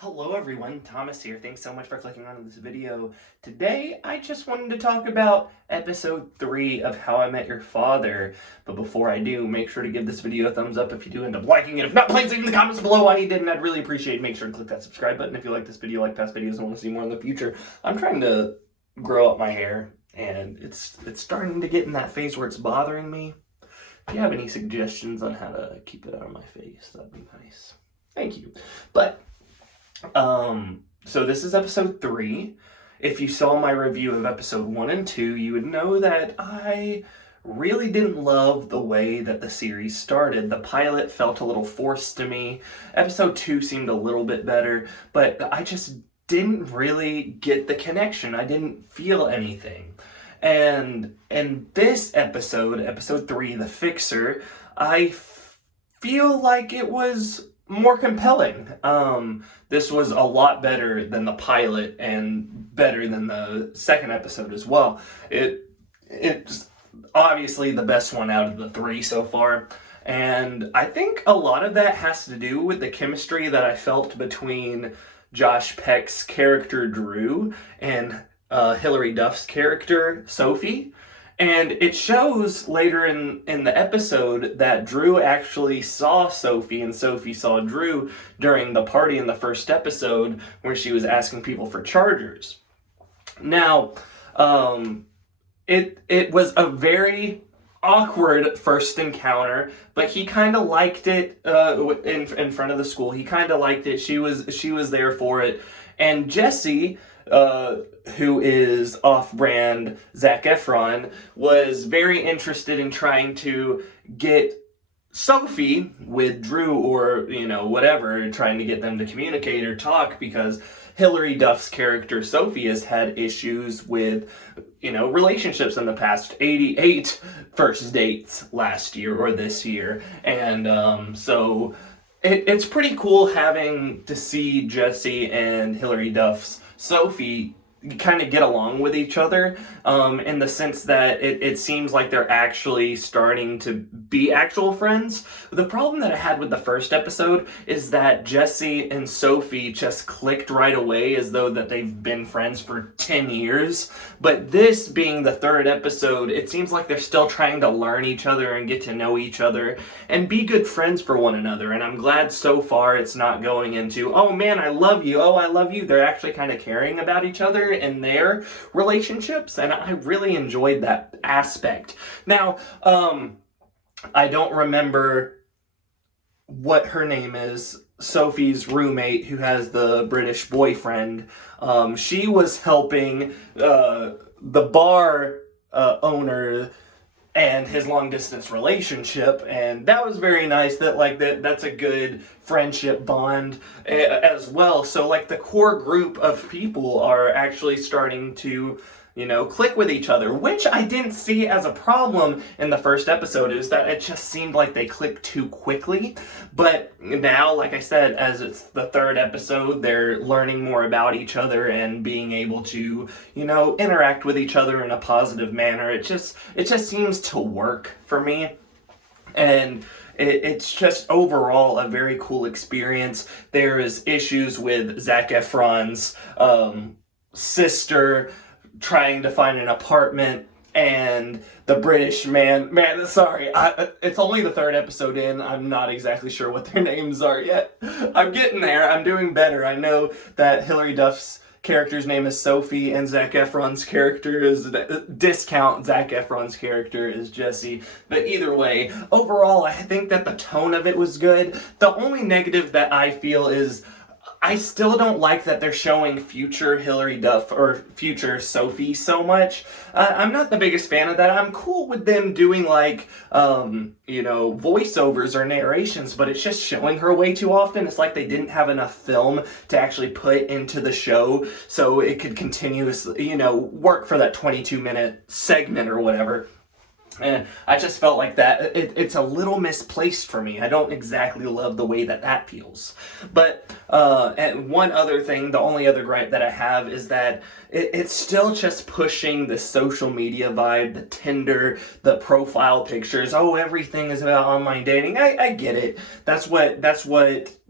Hello everyone, Thomas here. Thanks so much for clicking on this video. Today, I just wanted to talk about episode 3 of How I Met Your Father. But before I do, make sure to give this video a thumbs up if you do end up liking it. If not, please leave in the comments below why you didn't. I'd really appreciate it. Make sure to click that subscribe button if you like this video, like past videos, and want to see more in the future. I'm trying to grow up my hair, and it's starting to get in that phase where it's bothering me. If you have any suggestions on how to keep it out of my face, that'd be nice. Thank you. But so this is episode 3. If you saw my review of episode 1 and 2, you would know that I really didn't love the way that the series started. The pilot felt a little forced to me. Episode 2 seemed a little bit better, but I just didn't really get the connection. I didn't feel anything. And in this episode, episode 3, The Fixer, I feel like it was more compelling. This was a lot better than the pilot and better than the second episode as well. It's obviously the best one out of the 3 so far. And I think a lot of that has to do with the chemistry that I felt between Josh Peck's character Drew and Hilary Duff's character Sophie. And it shows later in the episode that Drew actually saw Sophie and Sophie saw Drew during the party in the first episode where she was asking people for chargers. Now, it was a very awkward first encounter, but he kind of liked it in front of the school. He kind of liked it. She was there for it. And Jesse, who is off-brand Zac Efron, was very interested in trying to get Sophie with Drew or, whatever, trying to get them to communicate or talk because Hilary Duff's character Sophie has had issues with, relationships in the past. 88 first dates last year or this year. And so it's pretty cool having to see Jesse and Hilary Duff's Sophie kind of get along with each other in the sense that it seems like they're actually starting to be actual friends. The problem that I had with the first episode is that Jesse and Sophie just clicked right away as though that they've been friends for 10 years. But this being the third episode, it seems like they're still trying to learn each other and get to know each other and be good friends for one another. And I'm glad so far it's not going into, oh man, I love you, oh I love you. They're actually kind of caring about each other in their relationships, and I really enjoyed that aspect. Now, I don't remember what her name is, Sophie's roommate who has the British boyfriend. She was helping the bar owner and his long-distance relationship, and that was very nice. That's a good friendship bond as well. So the core group of people are actually starting to click with each other, which I didn't see as a problem in the first episode. Is that it just seemed like they clicked too quickly. But now, like I said, as it's the third episode, they're learning more about each other and being able to, interact with each other in a positive manner. It just seems to work for me. And it's just overall a very cool experience. There is issues with Zac Efron's sister trying to find an apartment, and the British man, sorry, it's only the third episode in. I'm not exactly sure what their names are yet. I'm getting there. I'm doing better. I know that Hilary Duff's character's name is Sophie, and Zac Efron's character is Zac Efron's character is Jesse. But either way, overall, I think that the tone of it was good. The only negative that I feel is I still don't like that they're showing future Hilary Duff or future Sophie so much. I'm not the biggest fan of that. I'm cool with them doing voiceovers or narrations, but it's just showing her way too often. It's like they didn't have enough film to actually put into the show so it could continuously, work for that 22-minute segment or whatever. And I just felt like that it's a little misplaced for me. I don't exactly love the way that feels. But and one other thing, the only other gripe that I have is that it's still just pushing the social media vibe, the Tinder, the profile pictures. Oh, everything is about online dating. I get it. That's what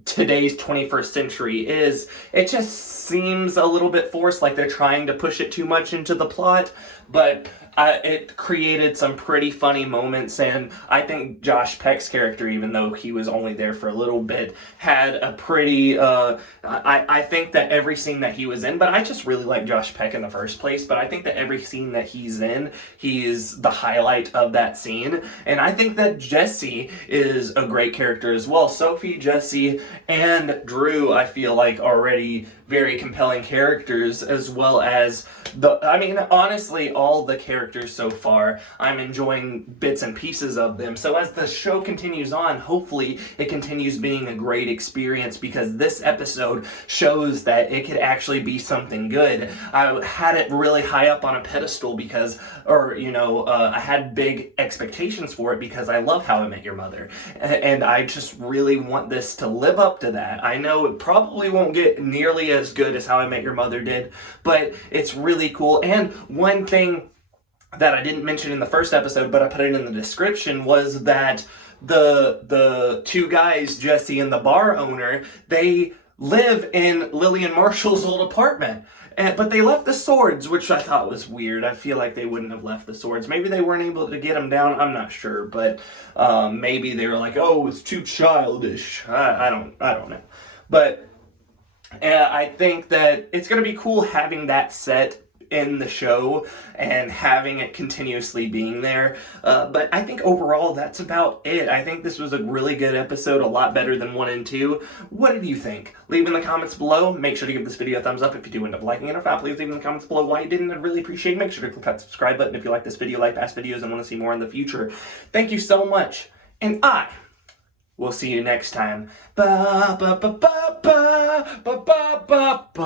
today's 21st century is. It just seems a little bit forced, like they're trying to push it too much into the plot, but it created some pretty funny moments, and I think Josh Peck's character, even though he was only there for a little bit, had a pretty, I think that every scene that he was in, but I just really like Josh Peck in the first place, but I think that every scene that he's in, he's the highlight of that scene, and I think that Jesse is a great character as well. Sophie, Jesse, and Drew, I feel like, already very compelling characters, as well as honestly, all the characters so far, I'm enjoying bits and pieces of them. So as the show continues on, hopefully it continues being a great experience, because this episode shows that it could actually be something good. I had it really high up on a pedestal because, I had big expectations for it because I love How I Met Your Mother. And I just really want this to live up to that. I know it probably won't get nearly as good as How I Met Your Mother did, but it's really cool. And one thing that I didn't mention in the first episode, but I put it in the description, was that the two guys, Jesse and the bar owner, they live in Lillian Marshall's old apartment. But they left the swords, which I thought was weird. I feel like they wouldn't have left the swords. Maybe they weren't able to get them down. I'm not sure, but maybe they were like, "Oh, it's too childish." I don't know. But I think that it's going to be cool having that set in the show and having it continuously being there. But I think overall that's about it. I think this was a really good episode, a lot better than 1 and 2. What did you think? Leave in the comments below. Make sure to give this video a thumbs up if you do end up liking it. If not, please leave in the comments below why you didn't. I'd really appreciate it. Make sure to click that subscribe button if you like this video, like past videos, and want to see more in the future. Thank you so much. And I will see you next time. Ba ba ba ba ba ba ba ba ba.